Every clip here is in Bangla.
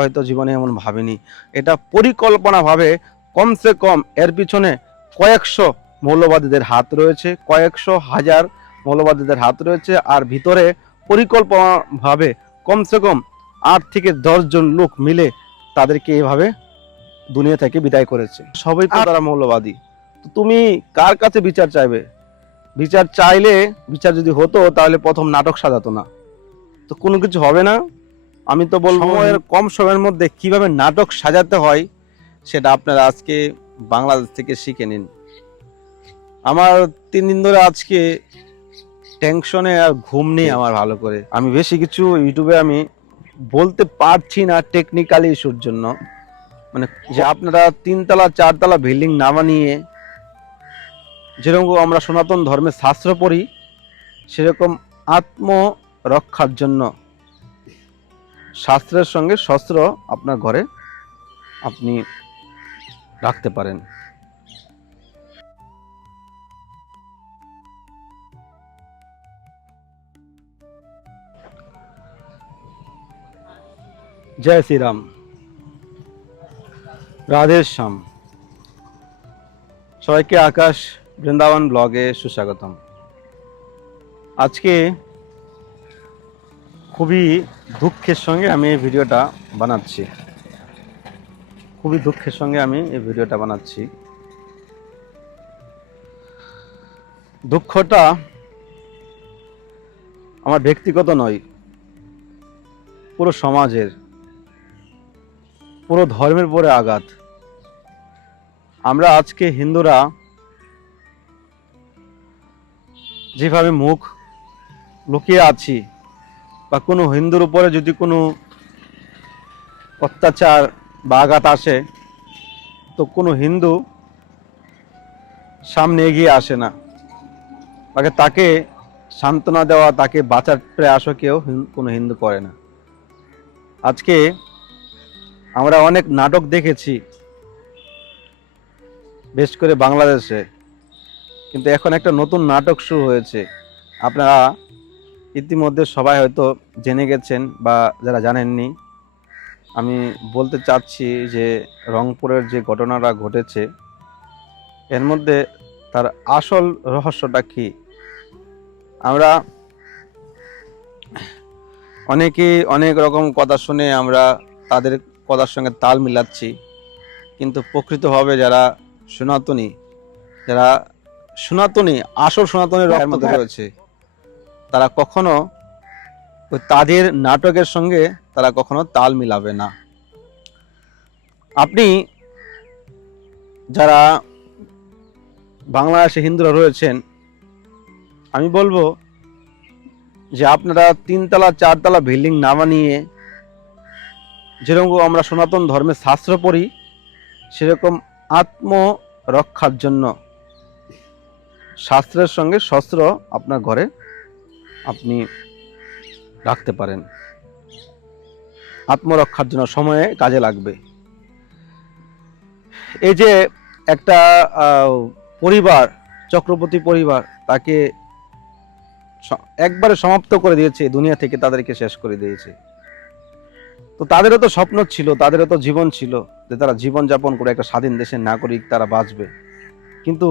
হয়তো জীবনে এমন ভাবিনি। এটা পরিকল্পনাভাবে কমসে কম এর পিছনে কয়েকশো মৌলবাদীদের হাত রয়েছে, কয়েকশো হাজার মৌলবাদীদের হাত রয়েছে। আর ভিতরে পরিকল্পনাভাবে কমসে কম 8 থেকে 10 জন লোক মিলে তাদেরকে এভাবে দুনিয়া থেকে বিদায় করেছে। সবাই তো তারা মৌলবাদী। তো তুমি কার কাছে বিচার চাইবে? বিচার চাইলে, বিচার যদি হতো তাহলে প্রথম নাটক সাজাতো না, তো কোনো কিছু হবে না। আমি তো বলবো কম সময়ের মধ্যে কিভাবে নাটক সাজাতে হয় সেটা আপনারা আজকে বাংলাদেশ থেকে শিখে নিন। আমার 3 দিন ধরে আজকে টেনশনে আর ঘুম নেই আমার ভালো করে। আমি বেশি কিছু ইউটিউবে আমি বলতে পারছি না টেকনিক্যাল ইস্যুর জন্য। মানে যে আপনারা 3 তলা 4 তলা বিল্ডিং না বানিয়ে যেরকম আমরা সনাতন ধর্মের শাস্ত্র পড়ি, সেরকম আত্মরক্ষার জন্য শাস্ত্রের সঙ্গে শস্ত্র আপনার ঘরে আপনি রাখতে পারেন। জয় শ্রীরাম, রাধে শ্যাম। সবাইকে আকাশ বৃন্দাবন ব্লগে সুস্বাগতম। আজকে খুবই দুঃখের সঙ্গে আমি এই ভিডিওটা বানাচ্ছি। খুবই দুঃখের সঙ্গে আমি এই ভিডিওটা বানাচ্ছি। দুঃখটা আমার ব্যক্তিগত নয়, পুরো সমাজের, পুরো ধর্মের পরে আঘাত। আমরা আজকে হিন্দুরা যেভাবে মুখ লুকিয়ে আছি, বা কোনো হিন্দুর উপরে যদি কোনো অত্যাচার বা আঘাত আসে, তো কোনো হিন্দু সামনে এগিয়ে আসে না, তাকে সান্ত্বনা দেওয়া, তাকে বাঁচার প্রয়াসও কেউ কোনো হিন্দু করে না। আজকে আমরা অনেক নাটক দেখেছি, বেশ করে বাংলাদেশে, কিন্তু এখন একটা নতুন নাটক শুরু হয়েছে। আপনারা ইতিমধ্যে সবাই হয়তো জেনে গেছেন, বা যারা জানেননি আমি বলতে চাচ্ছি যে রংপুরের যে ঘটনাটা ঘটেছে, এর মধ্যে তার আসল রহস্যটা কি। আমরা অনেকে অনেক রকম কথা শুনে আমরা তাদের কথার সঙ্গে তাল মিলাচ্ছি, কিন্তু প্রকৃতভাবে যারা সনাতনী, আসল সনাতনের রয়ের মধ্যে রয়েছে, তারা কখনো তাদের নাটকের সঙ্গে তারা কখনো তাল মিলাবে না। আপনি যারা বাংলাদেশে হিন্দুরা রয়েছেন, আমি বলবো যে আপনারা 3 তলা 4 তলা বিল্ডিং না বানিয়ে যেরকম আমরা সনাতন ধর্মের শাস্ত্র পড়ি, সেরকম আত্মরক্ষার জন্য শাস্ত্রের সঙ্গে শস্ত্র আপনার ঘরে আপনি রাখতে পারেন। আত্মরক্ষার জন্য সময়ে কাজে লাগবে। এই যে একটা পরিবার, চক্রবর্তী পরিবার, তাকে একবারে সমাপ্ত করে দিয়েছে দুনিয়া থেকে, তাদেরকে শেষ করে দিয়েছে। তো তাদেরও তো স্বপ্ন ছিল, তাদেরও তো জীবন ছিল যে তারা জীবন যাপন করে একটা স্বাধীন দেশের নাগরিক তারা বাঁচবে। কিন্তু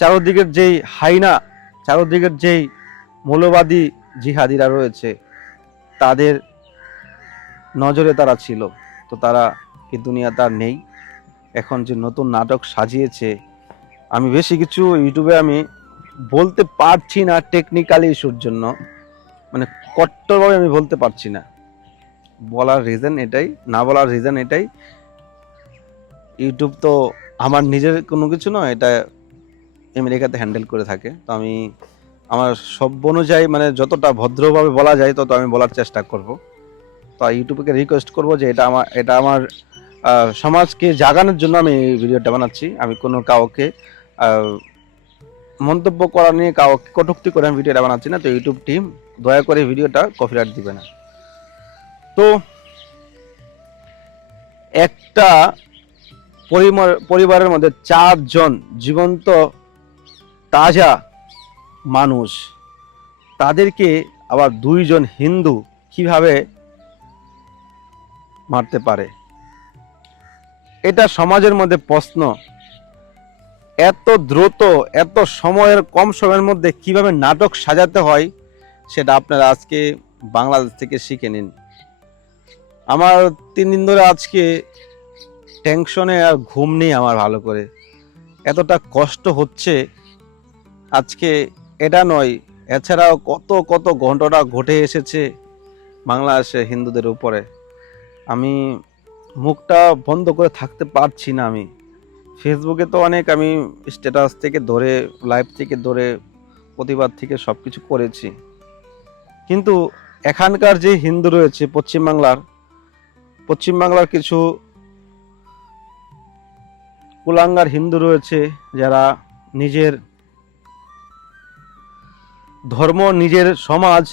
চারদিকের যেই হাইনা, চারদিকের যেই মৌলবাদী জিহাদিরা রয়েছে, তাদের নজরে তারা ছিল। তো তারা কি দুনিয়া তার নেই। এখন যে নতুন নাটক সাজিয়েছে, আমি বেশি কিছু ইউটিউবে আমি বলতে পারছি না টেকনিক্যাল ইস্যুর জন্য। মানে কট্টরভাবে আমি বলতে পারছি না। বলার রিজন এটাই, না বলার রিজন এটাই, ইউটিউব তো আমার নিজের কোনো কিছু নয়, এটা আমেরিকাতে হ্যান্ডেল করে থাকে। তো আমি আমার সভ্য অনুযায়ী, মানে যতটা ভদ্রভাবে বলা যায় তত আমি বলার চেষ্টা করব। তো ইউটিউবকে রিকোয়েস্ট করব যে এটা আমার সমাজকে জাগানোর জন্য আমি এই ভিডিওটা বানাচ্ছি। আমি কোনো কাউকে মন্তব্য করা নিয়ে, কাউকে কটূক্তি করে আমি ভিডিওটা বানাচ্ছি না। তো ইউটিউব টিম দয়া করে ভিডিওটা কপিরাইট দিবে না। তো একটা পরিবারের মধ্যে 4 জন জীবন্ত তাজা মানুষ, তাদেরকে আবার 2 জন হিন্দু কিভাবে মারতে পারে। এটা সমাজের মধ্যে প্রশ্ন, এত দ্রুত এত কম সময়ের মধ্যে কিভাবে নাটক সাজাতে হয় সেটা আপনারা আজকে বাংলাদেশ থেকে শিখে নিন। আমার 3 দিন ধরে আজকে টেনশনে আর ঘুম নেই আমার ভালো করে, এতটা কষ্ট হচ্ছে আজকে। এটা নয়, এছাড়াও কত কত ঘটনা ঘটে এসেছে বাংলাদেশে হিন্দুদের উপরে। আমি মুখটা বন্ধ করে থাকতে পারছি না। আমি ফেসবুকে তো অনেক আমি স্ট্যাটাস থেকে ধরে, লাইভ থেকে ধরে, প্রতিবাদ থেকে সব কিছু করেছি, কিন্তু এখানকার যে হিন্দু রয়েছে পশ্চিমবাংলার কিছু কুলাঙ্গার হিন্দু রয়েছে, যারা নিজের ধর্ম, নিজের সমাজ,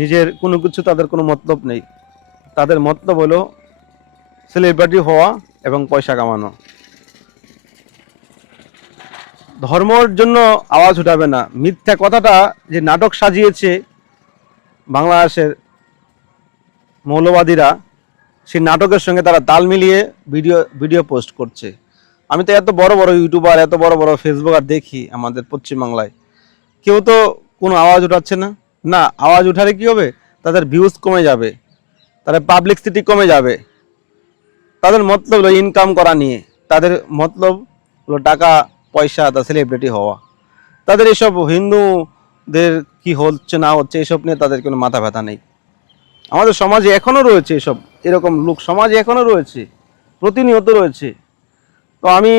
নিজের কোনো কিছু তাদের কোনো মতলব নেই। তাদের মতলব হলো সেলিব্রিটি হওয়া এবং পয়সা কামানো। ধর্মর জন্য আওয়াজ উঠাবে না। মিথ্যা কথাটা যে নাটক সাজিয়েছে বাংলাদেশের মৌলবাদীরা, সেই নাটকের সঙ্গে তারা তাল মিলিয়ে ভিডিও পোস্ট করছে। আমি তো এত বড় বড় ইউটিউবার, এত বড় বড় ফেসবুকার দেখি আমাদের পশ্চিমবাংলায়, কেউ তো কোনো আওয়াজ উঠাচ্ছে না। না, আওয়াজ উঠালে কি হবে? তাদের ভিউজ কমে যাবে, তাদের পাবলিসিটি কমে যাবে। তাদের মতলব হলো ইনকাম করা নিয়ে, তাদের মতলব হলো টাকা পয়সা, তা সেলিব্রিটি হওয়া। তাদের এসব হিন্দুদের কি হচ্ছে না হচ্ছে এসব নিয়ে তাদের কোনো মাথা ব্যথা নেই। আমাদের সমাজে এখনো রয়েছে এসব, এরকম লোক সমাজে এখনো রয়েছে, প্রতিনিয়ত রয়েছে। তো আমি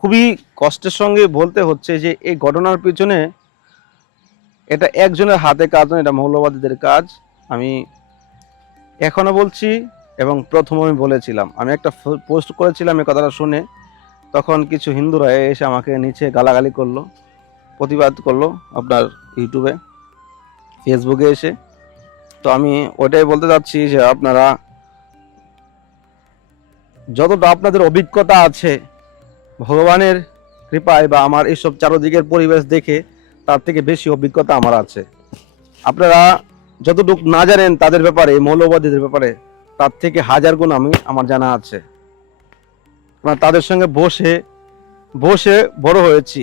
খুবই কষ্টের সঙ্গে বলতে হচ্ছে যে এই ঘটনার পিছনে এটা একজনের হাতে কাজ নয়, এটা মৌলবাদীদের কাজ। আমি এখনো বলছি এবং প্রথম আমি বলেছিলাম। আমি একটা পোস্ট করেছিলাম এই কথাটা শুনে, তখন কিছু হিন্দুরা এসে আমাকে নিচে গালাগালি করলো, প্রতিবাদ করলো আপনার ইউটিউবে, ফেসবুকে এসে। তো আমি ওইটাই বলতে চাচ্ছি যে আপনারা যতটা আপনাদের অভিজ্ঞতা আছে ভগবানের কৃপায় বা আমার এইসব চারদিকের পরিবেশ দেখে, তার থেকে বেশি অভিজ্ঞতা আমার আছে। আপনারা যতটুকু না জানেন তাদের ব্যাপারে, মৌলবাদীদের ব্যাপারে, তার থেকে 1000 গুণ আমার জানা আছে। তাদের সঙ্গে বসে বসে বড় হয়েছি,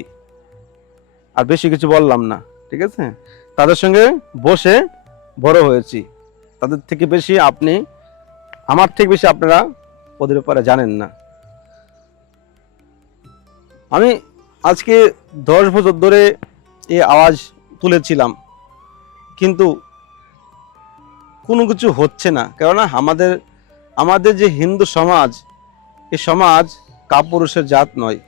আর বেশি কিছু বললাম না, ঠিক আছে? তাদের সঙ্গে বসে বড় হয়েছি, তাদের থেকে বেশি আমার থেকে বেশি আপনারা ওদের ব্যাপারে জানেন না। আমি আজকে 10 বছর ধরে এই আওয়াজ তুলেছিলাম, কিন্তু কোনো কিছু হচ্ছে না। কেননা আমাদের যে হিন্দু সমাজ, এই সমাজ কাপুরুষের জাত নয়।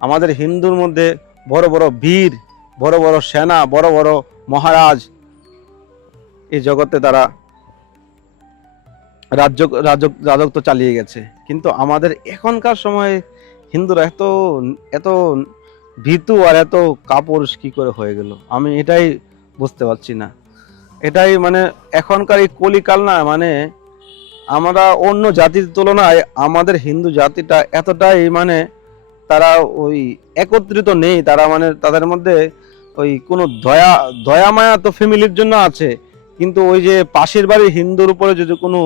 আমাদের হিন্দুর মধ্যে বড় বড় বীর, বড় বড় সেনা, বড় বড় মহারাজ এই জগতে তারা রাজত্ব চালিয়ে গেছে। কিন্তু আমাদের এখনকার সময়ে হিন্দুরা এত ভীতু আর এত কাপুরুষ কি করে হয়ে গেল, আমি এটাই বুঝতে পারছি না। এটাই মানে এখনকার এই কলিকাল না, মানে আমরা অন্য জাতির তুলনায় আমাদের হিন্দু জাতিটা এতটাই মানে তারা ওই একত্রিত নেই। তারা মানে তাদের মধ্যে ওই কোনো দয়া মায়া তো ফ্যামিলির জন্য আছে, কিন্তু ওই যে পাশের বাড়ির হিন্দুর উপরে যদি কোনো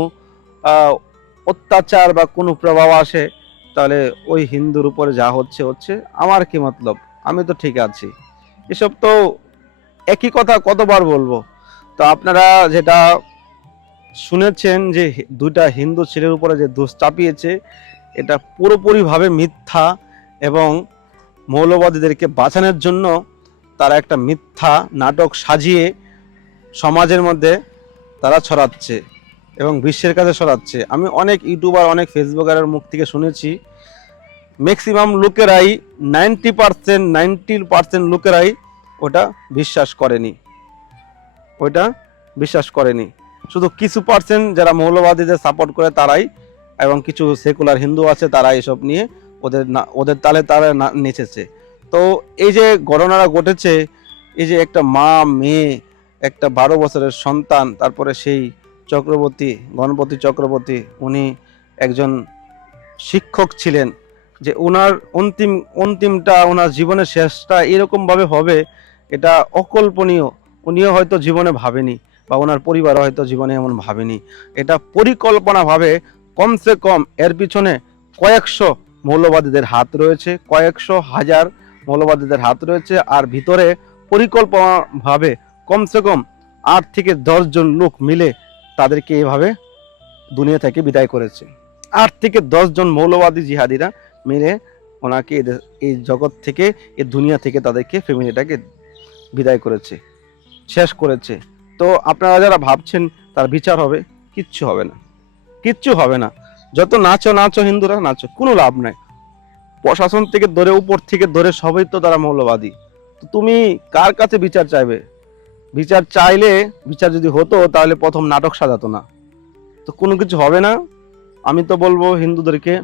অত্যাচার বা কোনো প্রভাব আসে, তাহলে ওই হিন্দুর উপরে যা হচ্ছে হচ্ছে, আমার কি মতলব, আমি তো ঠিক আছি। এসব তো একই কথা কতবার বলবো। তো আপনারা যেটা শুনেছেন যে দুইটা হিন্দু ছেলের উপরে যে দোষ চাপিয়েছে, এটা পুরোপুরিভাবে মিথ্যা, এবং মৌলবাদীদেরকে বাঁচানোর জন্য তারা একটা মিথ্যা নাটক সাজিয়ে সমাজের মধ্যে তারা ছড়াচ্ছে এবং বিশ্বের কাছে ছড়াচ্ছে। আমি অনেক ইউটিউবার, অনেক ফেসবুকারের মুখ থেকে শুনেছি, ম্যাক্সিমাম লোকেরাই 90% লোকেরাই ওটা বিশ্বাস করেনি। শুধু কিছু পার্সেন্ট যারা মৌলবাদীদের সাপোর্ট করে তারাই, এবং কিছু সেকুলার হিন্দু আছে তারা এসব নিয়ে ওদের তালে তারা নেচেছে। তো এই যে ঘটনাটা ঘটেছে, এই যে একটা মা মেয়ে, একটা 12 বছরের সন্তান, তারপরে সেই গণপতি চক্রবর্তী, উনি একজন শিক্ষক ছিলেন, যে ওনার অন্তিমটা, ওনার জীবনের শেষটা এরকম ভাবে হবে, এটা অকল্পনীয়। উনিও হয়তো জীবনে ভাবেনি, বা ওনার পরিবার হয়তো জীবনে এমন ভাবেনি। এটা পরিকল্পনাভাবে কমসে কম এর পিছনে কয়েকশো মৌলবাদীদের হাত রয়েছে, কয়েকশো হাজার মৌলবাদীদের হাত রয়েছে। আর ভিতরে পরিকল্পনাভাবে কমসে কম 8 থেকে 10 জন লোক মিলে তাদেরকে এভাবে দুনিয়া থেকে বিদায় করেছে। 8 থেকে 10 জন মৌলবাদী জিহাদিরা মিলে ওনাকে এই জগৎ থেকে, এই দুনিয়া থেকে তাদেরকে, ফ্যামিলিটাকে বিদায় করেছে, শেষ করেছে। তো আপনারা যারা ভাবছেন তার বিচার হবে, কিচ্ছু হবে না, কিচ্ছু হবে না। যত নাচো নাচো হিন্দুরা নাচো, কোনো লাভ নাই। প্রশাসন থেকে ধরে, উপর থেকে ধরে সবাই তো তারা মৌলবাদী। তো তুমি কার কাছে বিচার চাইবে? বিচার চাইলে, বিচার যদি হতো তাহলে প্রথম নাটক সাজাতো না। তো কোনো কিছু হবে না। আমি তো বলবো হিন্দুদেরকে,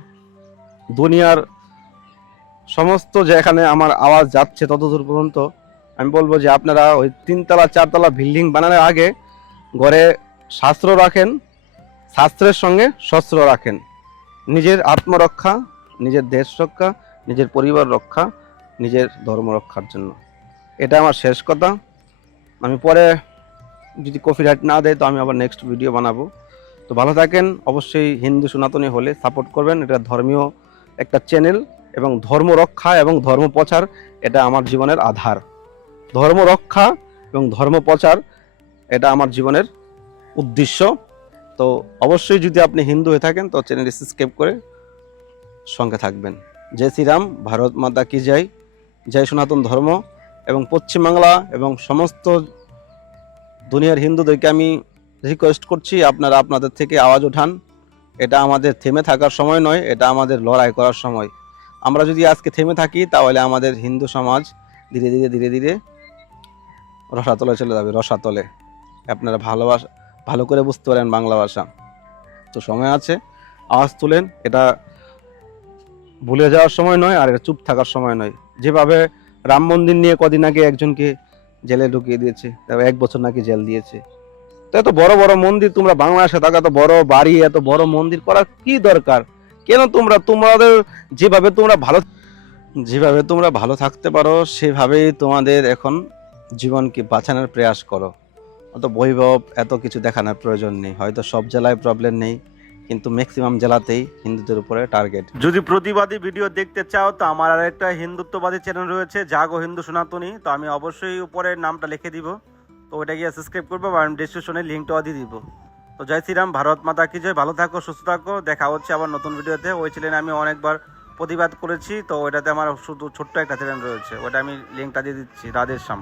দুনিয়ার সমস্ত যেখানে আমার আওয়াজ যাচ্ছে ততদূর পর্যন্ত আমি বলবো যে আপনারা ওই 3তলা 4তলা বিল্ডিং বানানোর আগে ঘরে শাস্ত্র রাখেন, শাস্ত্রের সঙ্গে শস্ত্র রাখেন। নিজের আত্মরক্ষা, নিজের দেশ রক্ষা, নিজের পরিবার রক্ষা, নিজের ধর্ম রক্ষার জন্য। এটা আমার শেষ কথা। আমি পরে যদি কপিরাইট না দেয় তো আমি আবার নেক্সট ভিডিও বানাবো। তো ভালো থাকেন। অবশ্যই হিন্দু সনাতনী হলে সাপোর্ট করবেন। এটা ধর্মীয় একটা চ্যানেল এবং ধর্ম রক্ষা এবং ধর্ম প্রচার এটা আমার জীবনের আধার। ধর্ম রক্ষা এবং ধর্ম প্রচার এটা আমার জীবনের উদ্দেশ্য। তো অবশ্যই যদি আপনি হিন্দু হয়ে থাকেন তো চ্যানেলটি সাবস্ক্রাইব করে সঙ্গে থাকবেন। জয় শ্রীরাম, ভারত মাতা কি জয়, জয় সনাতন ধর্ম। এবং পশ্চিমবাংলা এবং সমস্ত দুনিয়ার হিন্দুদেরকে আমি রিকোয়েস্ট করছি আপনারা আপনাদের থেকে আওয়াজ ওঠান। এটা আমাদের থেমে থাকার সময় নয়, এটা আমাদের লড়াই করার সময়। আমরা যদি আজকে থেমে থাকি তাহলে আমাদের হিন্দু সমাজ ধীরে ধীরে ধীরে ধীরে রসাতলে চলে যাবে, রসাতলে। আপনারা ভালো করে বুঝতে পারেন বাংলা ভাষা। তো সময় আছে, আওয়াজ তুলেন। এটা ভুলে যাওয়ার সময় নয়, আর এটা চুপ থাকার সময় নয়। যেভাবে রাম মন্দির নিয়ে কদিন আগে একজনকে জেলে ঢুকিয়ে দিয়েছে, তারপর 1 বছর নাকি জেল দিয়েছে। তো এত বড় বড় মন্দির তোমরা বাংলাদেশে থাকা, এত বড় বাড়ি, এত বড় মন্দির করার কি দরকার? কেন তোমাদের যেভাবে তোমরা ভালো থাকতে পারো সেভাবেই তোমাদের এখন জীবনকে বাঁচানোর প্রয়াস করো। অত বৈভব এত কিছু দেখানোর প্রয়োজন নেই। হয়তো সব জেলায় প্রবলেম নেই, কিন্তু ম্যাক্সিমাম জেলাতেই হিন্দুদের উপরে টার্গেট। যদি প্রতিবাদী ভিডিও দেখতে চাও তো আমার আর একটা হিন্দুত্ববাদী চ্যানেল রয়েছে, জাগো হিন্দু সনাতনী। তো আমি অবশ্যই উপরে নামটা লিখে দিব, তো ওইটা গিয়ে সাবস্ক্রাইব করবো বা আমি ডিসক্রিপশনে লিঙ্কটাও দিয়ে দিব। তো জয় শ্রীরাম, ভারত মাতা কি জয়। ভালো থাকো, সুস্থ থাকো। দেখা হচ্ছে আবার নতুন ভিডিওতে। ওই চ্যানেলে আমি অনেকবার প্রতিবাদ করেছি, তো ওইটাতে আমার শুধু ছোট্ট একটা চ্যানেল রয়েছে, ওটা আমি লিঙ্কটা দিয়ে দিচ্ছি। রাধেশ্যাম।